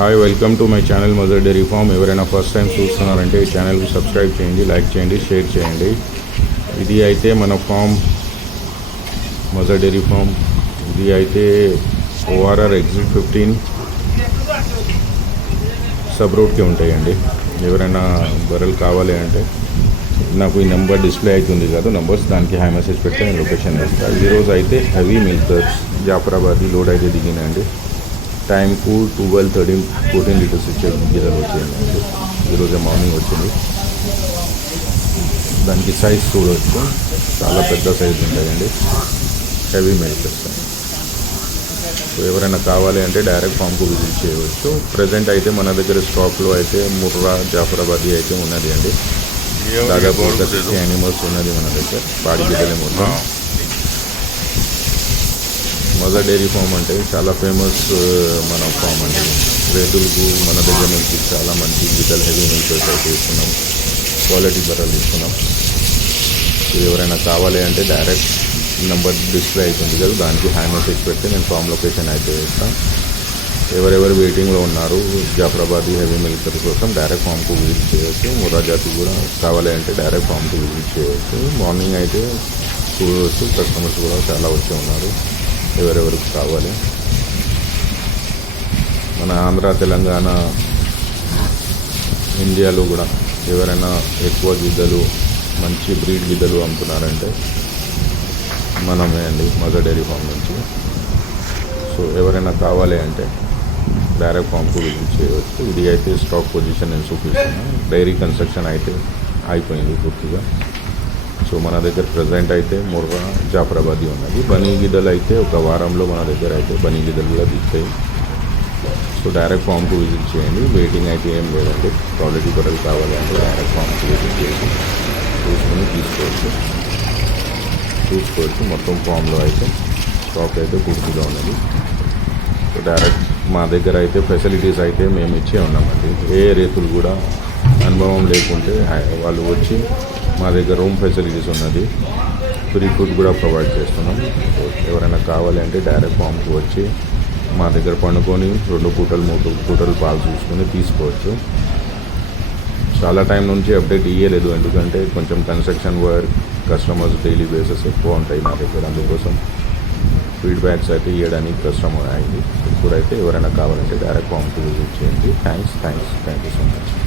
Hi, welcome to my channel Mother Dairy farm. ఎవరైనా first time చూస్తున్నారంటే ఈ ఛానల్కి సబ్స్క్రైబ్ చేయండి, లైక్ చేయండి, షేర్ చేయండి. ఇది అయితే మన ఫామ్ మదర్ డైరీ ఫామ్. ఇది అయితే ఓఆర్ఆర్ ఎగ్జిట్ 15 సబ్ రోడ్కి ఉంటాయండి. ఎవరైనా బర్రెలు కావాలి అంటే నాకు ఈ నెంబర్ డిస్ప్లే అవుతుంది కదా, నెంబర్స్ దానికి హై మెసేజ్ పెడితే నేను లొకేషన్ వేస్తాను. ఈరోజు అయితే హెవీ మిల్క్ జాఫరాబాద్ లోడ్ అయితే దిగినండి. టైంకు 12-14 లీటర్స్ ఇచ్చే గిన్నెలు వచ్చాయండి. ఈరోజే మార్నింగ్ వచ్చింది. దానికి సైజ్ చూడవచ్చు, చాలా పెద్ద సైజ్ ఉంటాయండి. హెవీ మిల్క్ ఇస్తాయి. సో ఎవరైనా కావాలి అంటే డైరెక్ట్ ఫామ్కు విజిట్ చేయవచ్చు. ప్రజెంట్ అయితే మన దగ్గర స్టాక్లో అయితే ముర్రా జాఫరాబాదీ అయితే ఉన్నది అండి. దాదాపు 60 యానిమల్స్ ఉన్నది మన దగ్గర. పాడి గిద్దలే మొత్తం. మదర్ డైరీ ఫామ్ అంటే చాలా ఫేమస్ మన ఫామ్ అండి. రైతులకు మన దగ్గర నుంచి చాలా మంచి గిద్దలు హెవీ మిల్కర్స్ అయితే ఇస్తున్నాం. క్వాలిటీ బర్రెలు ఇస్తున్నాం. సో ఎవరైనా కావాలి అంటే డైరెక్ట్ నెంబర్ డిస్ప్లే అవుతుంది కదా, దానికి హై మెసేజ్ పెడితే నేను ఫామ్ లొకేషన్ అయితే వేస్తాను. ఎవరెవరు వెయిటింగ్లో ఉన్నారు జాఫరాబాదీ హెవీ మిల్కర్ కోసం డైరెక్ట్ ఫామ్కు విజిట్ చేయవచ్చు. ముర్రా జాతి కూడా కావాలి అంటే డైరెక్ట్ ఫామ్కు విజిట్ చేయవచ్చు. మార్నింగ్ అయితే చూడవచ్చు, కస్టమర్స్ కూడా చాలా వచ్చి ఉన్నారు. ఎవరెవరికి కావాలి. మన ఆంధ్ర, తెలంగాణ, ఇండియాలో కూడా ఎవరైనా ఎక్కువ గిద్దలు, మంచి బ్రీడ్ గిద్దలు అమ్ముతున్నారంటే మనమే అండి మదర్ డైరీ ఫామ్ నుంచి. సో ఎవరైనా కావాలి అంటే డైరెక్ట్ ఫామ్కు విజిట్ చేయవచ్చు. ఇది అయితే స్టాక్ పొజిషన్ నేను చూపిస్తున్నాను. డైరీ కన్స్ట్రక్షన్ అయితే అయిపోయింది పూర్తిగా. సో మన దగ్గర ప్రజెంట్ అయితే ముర్రా జాఫరాబాదీ ఉన్నది. బనీ గిద్దలు అయితే ఒక వారంలో మన దగ్గర అయితే బనీ గిద్దలు కూడా దిగుతాయి. సో డైరెక్ట్ ఫామ్కు విజిట్ చేయండి. వెయిటింగ్ అయితే ఏం లేదండి. క్వాలిటీ బర్రెలు కావాలి అంటే డైరెక్ట్ ఫామ్కి విజిట్ చేసి చూసుకొని చూసుకోవచ్చు. మొత్తం ఫామ్లో అయితే స్టాక్ అయితే పూర్తిగా ఉన్నది. సో డైరెక్ట్ మా దగ్గర అయితే ఫెసిలిటీస్ అయితే మేము ఇచ్చే ఉన్నామండి. ఏ రైతులు కూడా అనుభవం లేకుంటే వాళ్ళు వచ్చి మా దగ్గర రూమ్ ఫెసిలిటీస్ ఉన్నది. ఫ్రీ ఫుడ్ కూడా ప్రొవైడ్ చేస్తున్నాం. సో ఎవరైనా కావాలి అంటే డైరెక్ట్ ఫామ్కి వచ్చి మా దగ్గర పండుకొని 2 పూటలు 3 పూటలు పాలు చూసుకొని తీసుకోవచ్చు. చాలా టైం నుంచి అప్డేట్ ఇవ్వలేదు, ఎందుకంటే కొంచెం construction work, customers daily bases ఎక్కువ ఉంటాయి మా దగ్గర. అందుకోసం ఫీడ్బ్యాక్స్ అయితే ఇవ్వడానికి కష్టం అయింది. ఇప్పుడైతే ఎవరైనా కావాలంటే డైరెక్ట్ ఫామ్కి విజిట్ చేయండి. Thank you so much.